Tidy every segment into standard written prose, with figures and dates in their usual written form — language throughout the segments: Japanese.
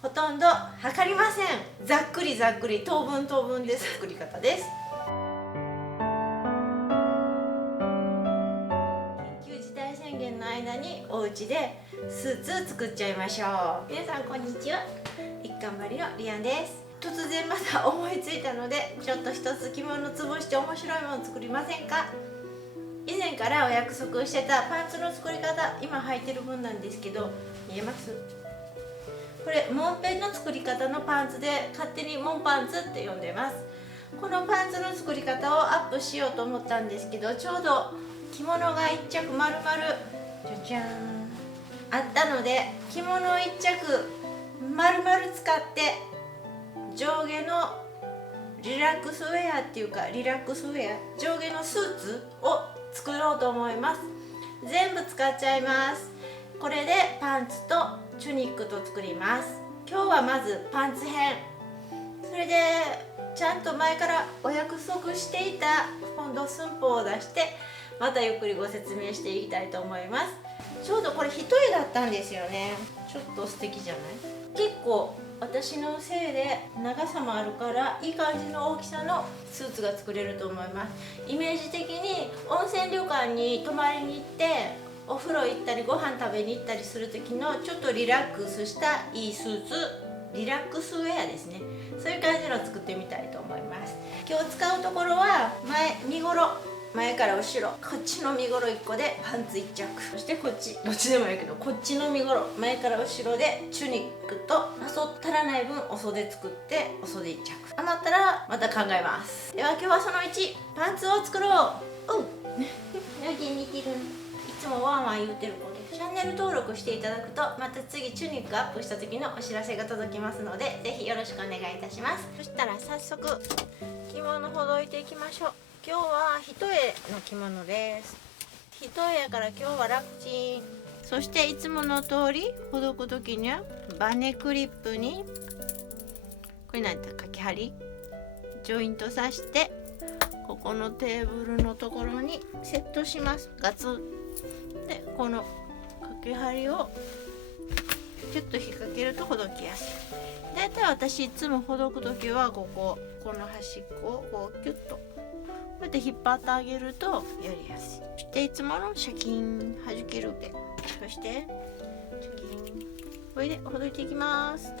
ほとんど測りません。ざっくりざっくり等分等分で作り方です。緊急事態宣言の間にお家でスーツ作っちゃいましょう。皆さんこんにちは。一貫張りのリアンです。突然また思いついたので、ちょっと一つ着物潰して面白いもの作りませんか。以前からお約束してたパンツの作り方、今履いてる分なんですけど、見えます？これモンペンの作り方のパンツで、勝手にモンパンツって呼んでます。このパンツの作り方をアップしようと思ったんですけど、ちょうど着物が1着丸々じゃじゃーんあったので、着物を1着丸々使って上下のリラックスウェアっていうか、リラックスウェア、上下のスーツを作ろうと思います。全部使っちゃいます。これでパンツとチュニックと作ります。今日はまずパンツ編、それでちゃんと前からお約束していた今度寸法を出して、またゆっくりご説明していきたいと思います。ちょうどこれ一重だったんですよね。ちょっと素敵じゃない？結構私のせいで長さもあるからいい感じの大きさのスーツが作れると思います。イメージ的に温泉旅館に泊まりに行ってお風呂行ったりご飯食べに行ったりする時のちょっとリラックスしたいいスーツ、リラックスウェアですね。そういう感じのを作ってみたいと思います。今日使うところは身ごろ、前から後ろ、こっちの身ごろ1個でパンツ1着、そしてこっちどっちでもいいけど、こっちの身ごろ前から後ろでチュニックと足らない分お袖作ってお袖1着、余ったらまた考えます。では今日はその1、パンツを作ろう。おうやけに似てる。いつもワンワン言うてる子で、チャンネル登録していただくとまた次チュニックアップした時のお知らせが届きますので、ぜひよろしくお願いいたします。そしたら早速着物ほどいていきましょう。今日は一重の着物です。一重やから今日は楽ちん。そしていつもの通りほどく時にはバネクリップにこれなんだ、かけ針ジョイントさしてここのテーブルのところにセットします。ガツンで、このかけ針をキュッと引っ掛けるとほどきやすい。だいたい私いつもほどく時はこの端っこをこうキュッとこうやって引っ張ってあげるとやりやすい。そしていつものシャキン弾ける腕、そしてシャキン、これでほどいていきます。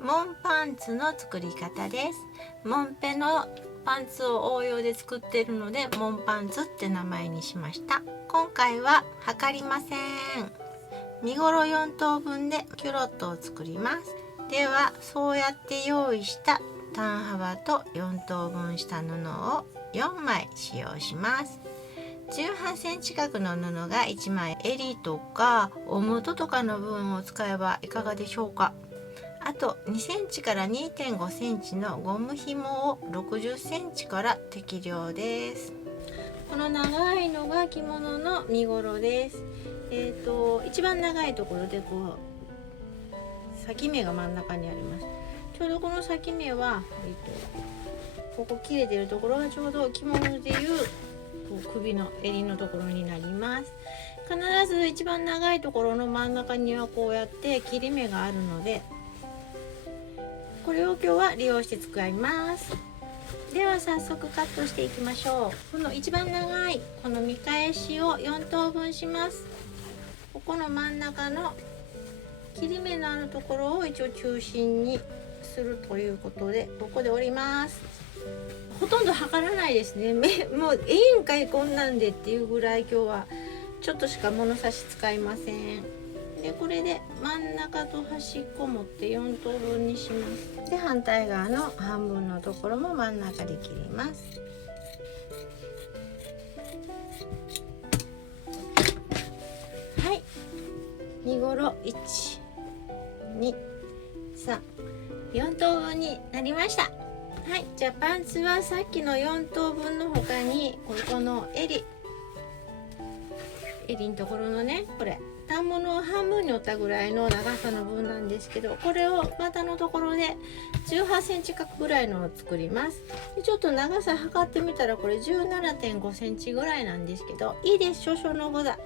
モンパンツの作り方です。モンペのパンツを応用で作っているのでモンパンツって名前にしました。今回は測りません。身ごろ4等分でキュロットを作ります。ではそうやって用意した単幅と4等分した布を4枚使用します。18センチ角の布が1枚、襟とかおむととかの部分を使えばいかがでしょうか。あと2センチから 2.5 センチのゴム紐を60センチから適量です。この長いのが着物の身ごろです。一番長いところでこう裂き目が真ん中にあります。ちょうどこの裂き目は、ここ切れてるところがちょうど着物でいう首の襟のところになります。必ず一番長いところの真ん中にはこうやって切り目があるので、これを今日は利用して使います。では早速カットしていきましょう。この一番長いこの見返しを4等分します。ここの真ん中の切り目のあるところを一応中心にするということで、ここで折ります。ほとんど測らないですね。もういいんかいこんなんでっていうぐらい今日はちょっとしか物差し使いません。でこれで真ん中と端っこ持って4等分にします。で反対側の半分のところも真ん中で切ります。はい、身ごろ1、2、3、4等分になりました。はい、じゃあパンツはさっきの4等分の他にこの襟のところのね、これ単反物を半分に折ったぐらいの長さの分なんですけど、これを股のところで18センチ角ぐらいのを作ります。でちょっと長さ測ってみたらこれ 17.5 センチぐらいなんですけど、いいです、少々の誤差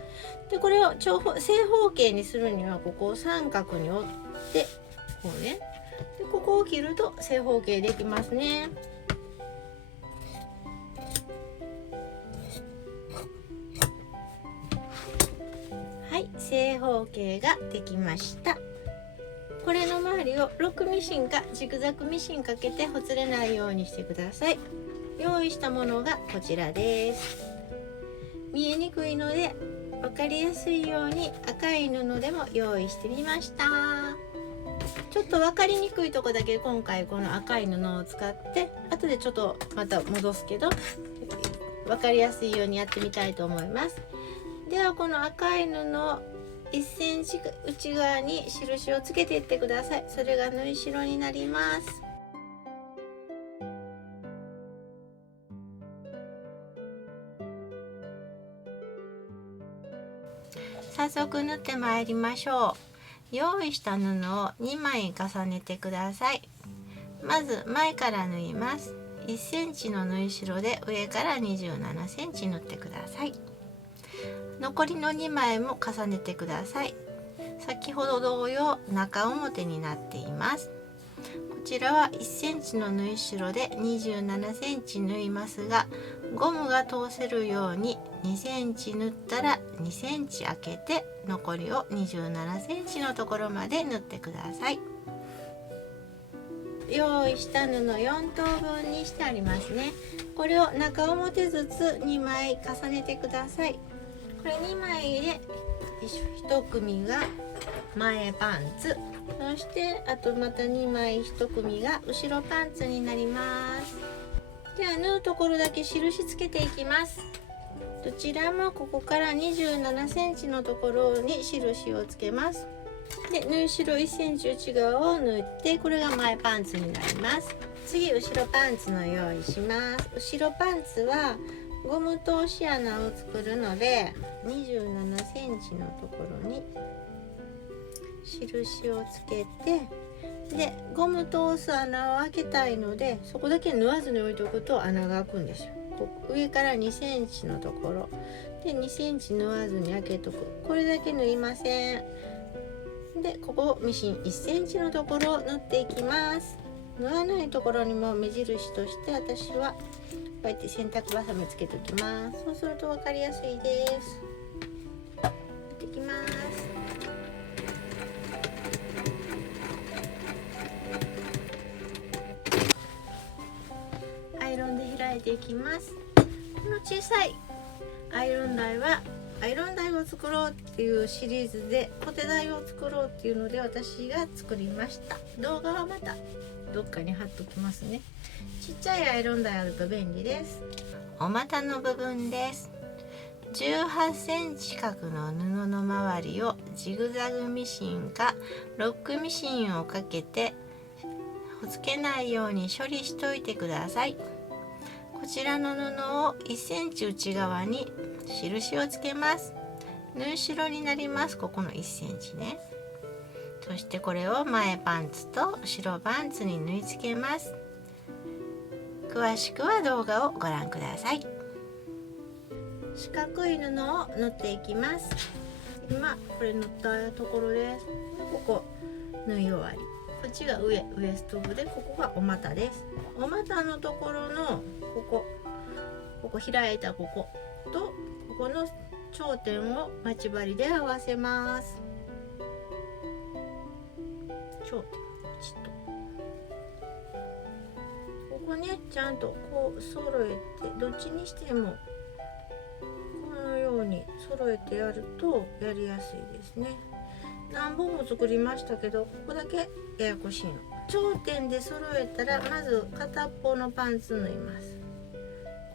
で。これを正方形にするにはここを三角に折ってこうね、でここを切ると正方形できますね。はい、正方形ができました。これの周りをロックミシンかジグザグミシンかけてほつれないようにしてください。用意したものがこちらです。見えにくいので分かりやすいように赤い布でも用意してみました。ちょっと分かりにくいとこだけ今回この赤い布を使って後でちょっとまた戻すけど分かりやすいようにやってみたいと思います。ではこの赤い布を1センチ内側に印をつけていってください。それが縫い代になります。早速縫ってまいりましょう。用意した布を2枚重ねてください。まず前から縫います。1センチの縫い代で上から27センチ縫ってください。残りの2枚も重ねてください。先ほど同様中表になっています。こちらは1センチの縫い代で27センチ縫いますが、ゴムが通せるように2センチ縫ったら2センチ開けて残りを27センチのところまで縫ってください。用意した布4等分にしてありますね。これを中表ずつ2枚重ねてください。これ2枚で1組が前パンツ、そしてあとまた2枚1組が後ろパンツになります。では縫うところだけ印つけていきます。どちらもここから27センチのところに印をつけます。で縫い代1センチ内側を縫って、これが前パンツになります。次後ろパンツの用意します。後ろパンツはゴム通し穴を作るので27センチのところに印をつけて、でゴム通す穴を開けたいのでそこだけ縫わずに置いておくと穴が開くんですよ。上から2センチのところで2センチ縫わずに開けとく。これだけ縫いません。でここミシン1センチのところを縫っていきます。縫わないところにも目印として私はこうやって洗濯バサミつけておきます。そうすると分かりやすいです。縫っていきます。アイロンで開いていきます。この小さいアイロン台はアイロン台を作ろうっていうシリーズでコテ台を作ろうっていうので私が作りました。動画はまたどっかに貼っときますね。ちっちゃいアイロン台あると便利です。お股の部分です。18センチ角の布の周りをジグザグミシンかロックミシンをかけてほつけないように処理しといてください。こちらの布を1センチ内側に印をつけます。縫い代になります。ここの1センチね。そしてこれを前パンツと後ろパンツに縫い付けます。詳しくは動画をご覧ください。四角い布を縫っていきます。今これ縫ったところです。ここ縫い終わり。こっちがウエスト部で、ここがお股です。お股のところのここ開いたこことここの頂点を待ち針で合わせます。頂点ここね、ちゃんとこう揃えて、どっちにしてもこのように揃えてやるとやりやすいですね。何本も作りましたけど、ここだけややこしいの。頂点で揃えたらまず片っぽのパンツ縫います。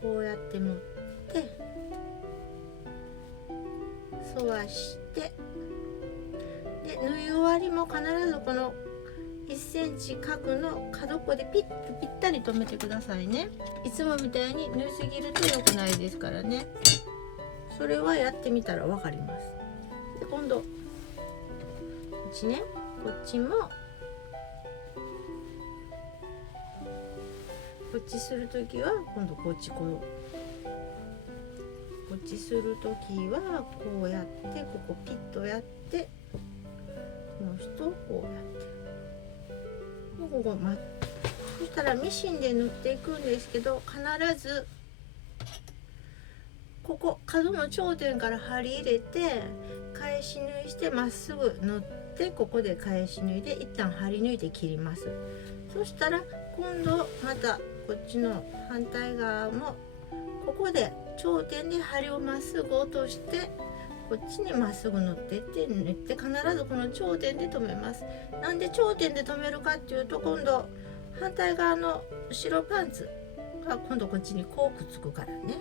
こうやって持って沿わして、で縫い終わりも必ずこの1センチ角の角っこでピッタリ留めてくださいね。いつもみたいに縫いすぎると良くないですからね。それはやってみたら分かります。で今度っちね、こっちもこっちするときは今度こっちこっちするときはこうやってここピッとやってこの人をこうやってもうここそしたらミシンで縫っていくんですけど、必ずここ角の頂点から針入れて返し縫いしてまっすぐ縫って、ここで返し縫いで一旦針抜いて切ります。そしたら今度またこっちの反対側もここで頂点で針をまっすぐ落としてこっちにまっすぐ縫っていって縫って必ずこの頂点で留めます。なんで頂点で留めるかっていうと、今度反対側の後ろパンツが今度こっちにこうくっつくからね。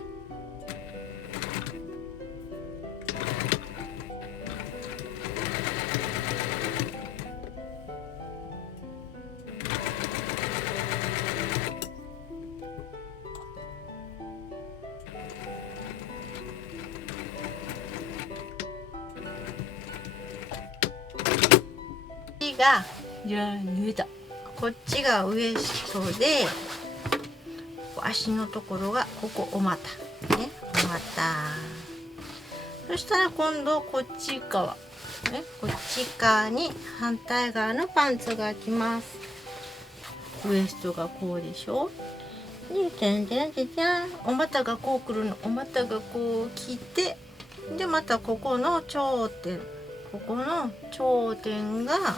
が縫えた。こっちがウエストで足のところがここお股ね、お股。そしたら今度こっち側ね、こっち側に反対側のパンツが来ます。ウエストがこうでしょ。でじゃんじゃんじゃじゃん、お股がこう来るの。お股がこう来て、でまたここの頂点、ここの頂点が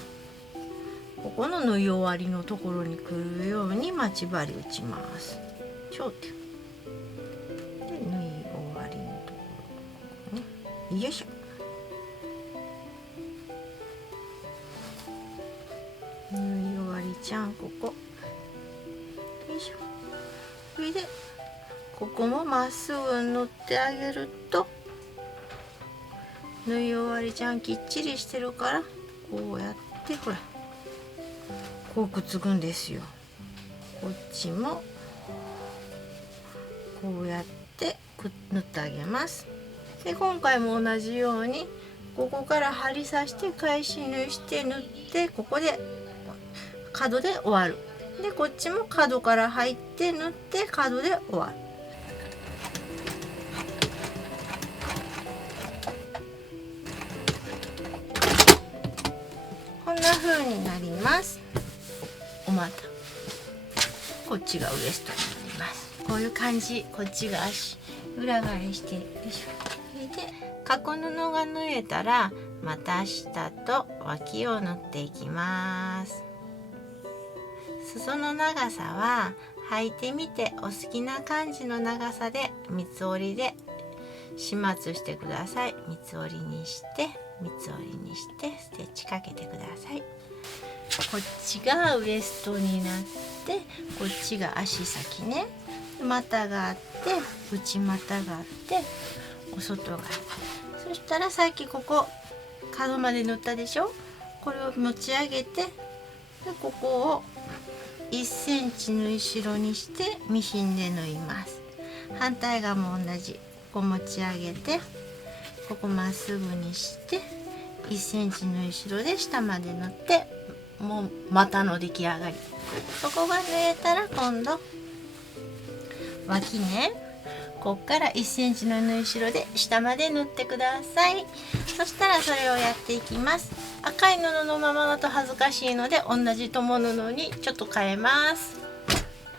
ここの縫い終わりのところに来るように待ち針打ちます。頂点で縫い終わりのところね、よいしょ。縫い終わりちゃんここよいしょ。それでここもまっすぐ縫ってあげると、縫い終わりちゃんきっちりしてるからこうやってほらこうくっつくんですよ。こっちもこうやって縫ってあげます。で今回も同じようにここから針刺して返し縫いして縫って、ここで角で終わる。でこっちも角から入って縫って角で終わる。こんな風になります。お股、こっちがウエストになります。こういう感じ。こっちが足裏返してよいしょ。で角布が縫えたらまた下と脇を縫っていきます。裾の長さは履いてみてお好きな感じの長さで三つ折りで始末してください。三つ折りにして三つ折りにしてステッチかけてください。こっちがウエストになって、こっちが足先ね、股があって内股があってお外があって、そしたらさっきここ角まで縫ったでしょ。これを持ち上げて、でここを1センチ縫い代にしてミシンで縫います。反対側も同じ。ここ持ち上げてここまっすぐにして1センチ縫い代で下まで縫って、もう股の出来上がり。そこが縫えたら今度脇ね、こっから1センチの縫い代で下まで縫ってください。そしたらそれをやっていきます。赤い布のままだと恥ずかしいので同じ共布にちょっと変えます。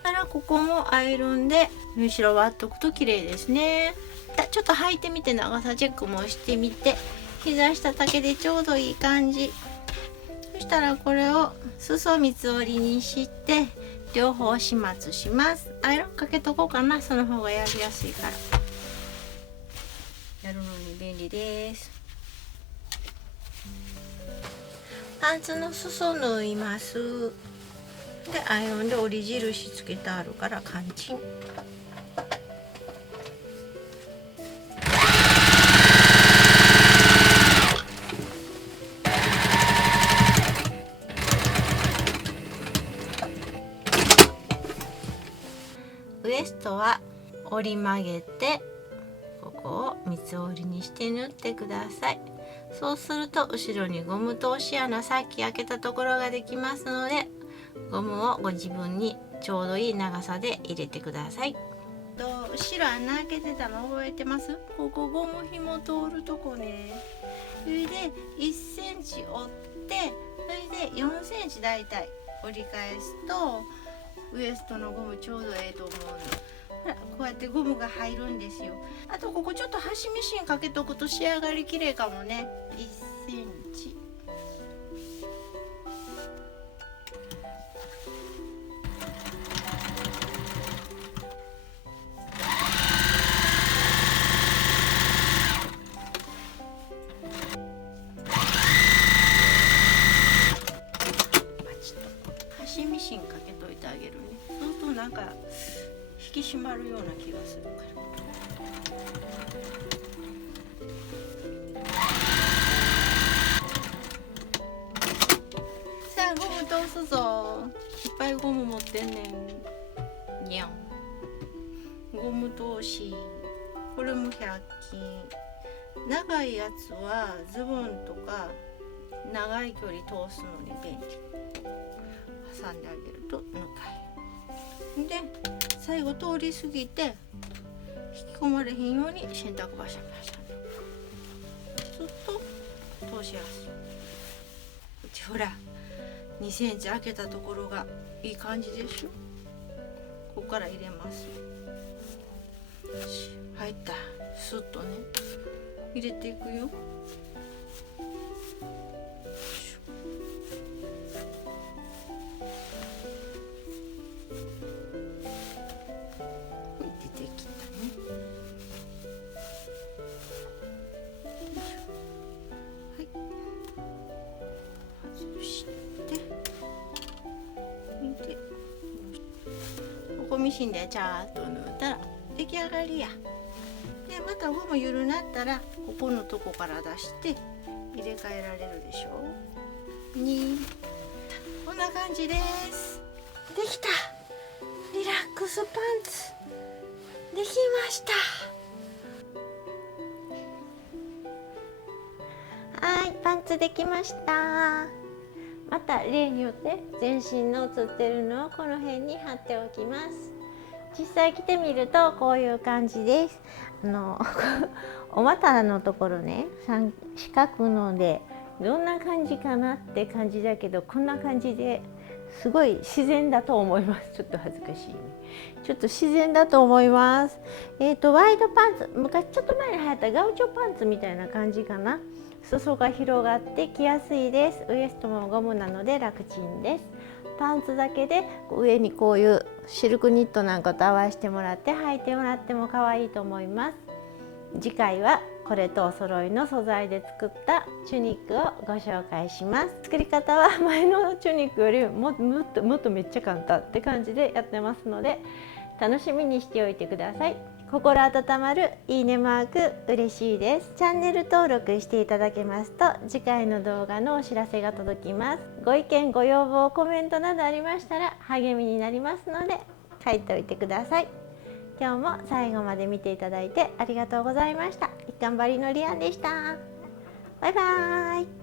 だからここもアイロンで縫い代割っとくと綺麗ですね。ちょっと履いてみて長さチェックもしてみて、膝下丈でちょうどいい感じ。そしたらこれを裾三つ折りにして両方始末します。アイロンかけとこうかな、その方がやりやすいから。やるのに便利です。パンツの裾縫います。でアイロンで折り印つけてあるからカンチン。ウエストは折り曲げてここを三つ折りにして縫ってください。そうすると後ろにゴム通し穴、さっき開けたところができますので、ゴムをご自分にちょうどいい長さで入れてください。後ろ穴開けてたの覚えてます？ここゴム紐通るとこね。それで1センチ折って、それで4センチだいたい折り返すとウエストのゴムちょうどええと思うの。ほら、こうやってゴムが入るんですよ。あとここちょっと端ミシンかけとくと仕上がり綺麗かもね。1センチ。端ミシンかけといてあげるね。そうするとなんか引き締まるような気がするから。さあゴム通すぞ。いっぱいゴム持ってんねん。にゃん。ゴム通し。これも100均。長いやつはズボンとか長い距離通すのに便利。挟んであげるとぬかい。で最後通り過ぎて引き込まれへんように洗濯バシャバシャ。そうすると通しやすい。うちほら2センチ開けたところがいい感じでしょ。ここから入れます。入った。スッとね入れていくよ。出てきたね。はい。外して、見て、ここミシンでちゃーっと縫ったら出来上がりや。でまたゴム緩なったらここのとこから出して入れ替えられるでしょ。こんな感じです。できた。リラックスパンツできました。はい、パンツできました。また例によって全身の写ってるのをこの辺に貼っておきます。実際着てみるとこういう感じです。お股のところね、四角のでどんな感じかなって感じだけど、こんな感じですごい自然だと思います。ちょっと恥ずかしいね。ちょっと自然だと思います。ワイドパンツ、昔ちょっと前に流行ったガウチョパンツみたいな感じかな。裾が広がって着やすいです。ウエストもゴムなので楽ちんです。パンツだけで上にこういうシルクニットなんかと合わせてもらって履いてもらっても可愛いと思います。次回はこれとお揃いの素材で作ったチュニックをご紹介します。作り方は前のチュニックよりもっとめっちゃ簡単って感じでやってますので、楽しみにしておいてください。心温まるいいねマーク嬉しいです。チャンネル登録していただけますと次回の動画のお知らせが届きます。ご意見ご要望コメントなどありましたら励みになりますので書いておいてください。今日も最後まで見ていただいてありがとうございました。頑張りのりあんでした。バイバーイ。